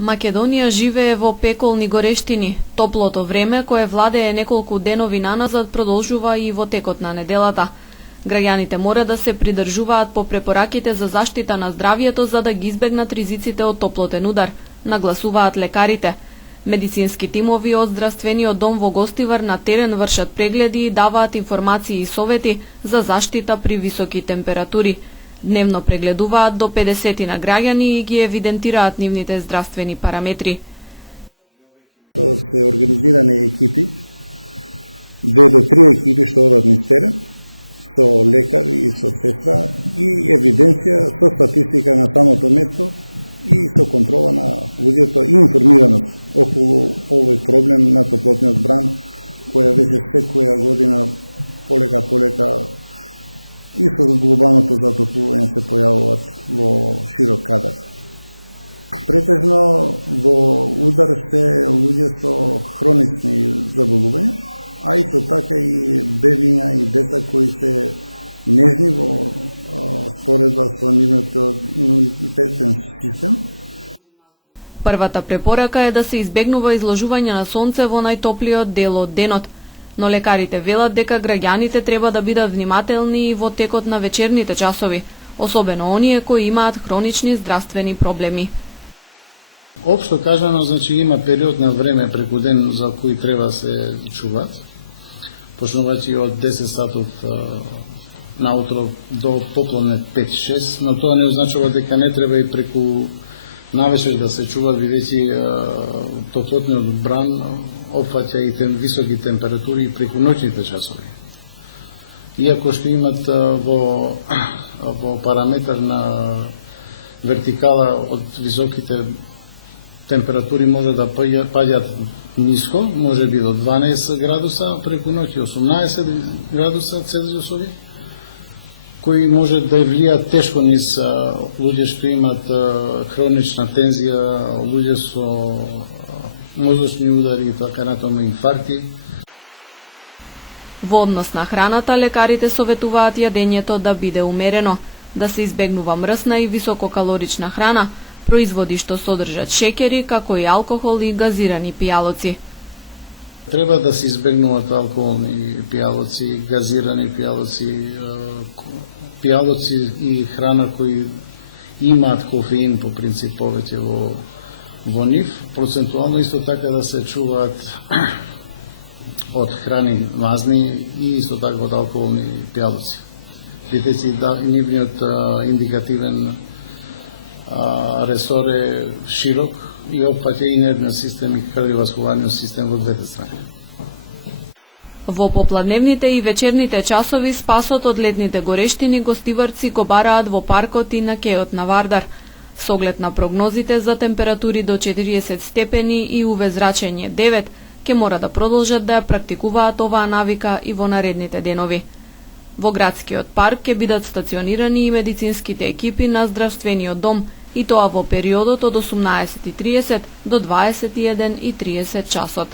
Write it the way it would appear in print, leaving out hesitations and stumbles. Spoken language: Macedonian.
Македонија живее во пеколни горештини. Топлото време, кое владее неколку денови наназад, продолжува и во текот на неделата. Граѓаните мора да се придржуваат по препораките за заштита на здравјето за да ги избегнат ризиците од топлотен удар, нагласуваат лекарите. Медицински тимови од здравствениот дом во Гостивар на терен вршат прегледи и даваат информации и совети за заштита при високи температури. Дневно прегледуваат до 50 на граѓани и ги евидентираат нивните здравствени параметри. Првата препорака е да се избегнува изложување на сонце во најтоплиот дел од денот, но лекарите велат дека граѓаните треба да бидат внимателни и во текот на вечерните часови, особено оние кои имаат хронични здравствени проблеми. Општо кажано, значи има период на време преку ден за кој треба да се чуваат, почнувајќи од 10 сатот наутро до пополне 5-6, но тоа не означува дека не треба и преку навечер да се чува, бидејќи топлотниот бран опфаќа и високи температури преку ноќните часови. Иако што имат во параметар на вертикала од високите температури може да паѓаат ниско, може би до 12 градуса преку ноќ, 18 градуса Целзиусови, кои може да влијаат тешко низ луѓе што имат хронична тензија, луѓе со мозочни удари и така натаму инфаркти. Во однос на храната, лекарите советуваат јадењето да биде умерено, да се избегнува мрсна и висококалорична храна, производи што содржат шеќери, како и алкохол и газирани пијалоци. Треба да се избегнуваат алкохолни пијалоци, газирани пијалоци, пијалоци и храна кои имаат кофеин по принцип повеќе во нив. Процентуално исто така да се чуваат од храни мазни и исто така од алкохолни пијалоци. Бидејќи нивниот индикативен ресор е широк и опфаќа и нервниот систем и кардиоваскуларниот систем во двете страни. Во попладневните и вечерните часови спасот од летните горештини гостиварци го бараат во паркот и на кеот на Вардар. Со оглед на прогнозите за температури до 40 степени и UV зрачење 9, ќе мора да продолжат да ја практикуваат оваа навика и во наредните денови. Во градскиот парк ќе бидат стационирани и медицинските екипи на здравствениот дом, и тоа во периодот од 18:30 до 21:30 часот.